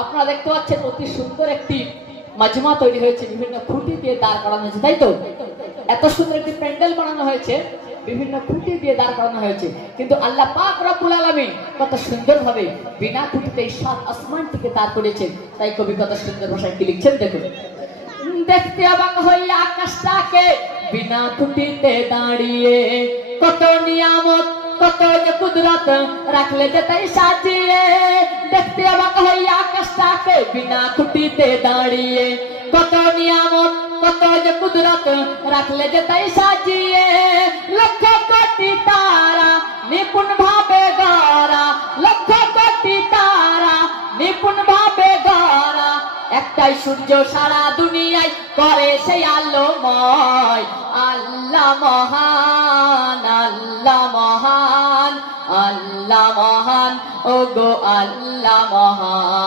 আপনারা দেখতে পাচ্ছেন অতি সুন্দর একটি মাজমা তৈরি হয়েছে, বিভিন্ন খুঁটি দিয়ে দাঁড় করানো হয়েছে, তাই তো? এত সুন্দর একটি প্যান্ডেল বানানো হয়েছে, বিভিন্ন খুঁটি দিয়ে দাঁড় করানো হয়েছে, কিন্তু আল্লাহ পাক রব্বুল আলামিন কত সুন্দর ভাবে বিনা খুঁটিতে এই সাত আসমানটিকে দাঁড় করেছেন। তাই কবি কত সুন্দর ভাষায় কি লিখছেন দেখুন। দেখতে অবাক হইয়া আকাশটাকে বিনা খুঁটিতে দাঁড়িয়ে, কত নিয়ামত কত যে কুদরত রাখলে যে তাই সাজিয়ে। দেখতে অবাক হইয়া আকাশটাকে বিনা খুঁটিতে দাঁড়িয়ে, কত নিয়ামত কত যে কুদরত রাখলে যে তাই সাজিয়ে। লক্ষ কোটি তারা নিপুণ ভাবে গড়া, লক্ষ কোটি তারা নিপুণ ভাবে গড়া, একটাই সূর্য সারা দুনিয়ায় করে সেই আলোময়। আল্লাহ মহান, আল্লাহ মহান, আল্লাহ মহান, ওগো আল্লাহ মহান।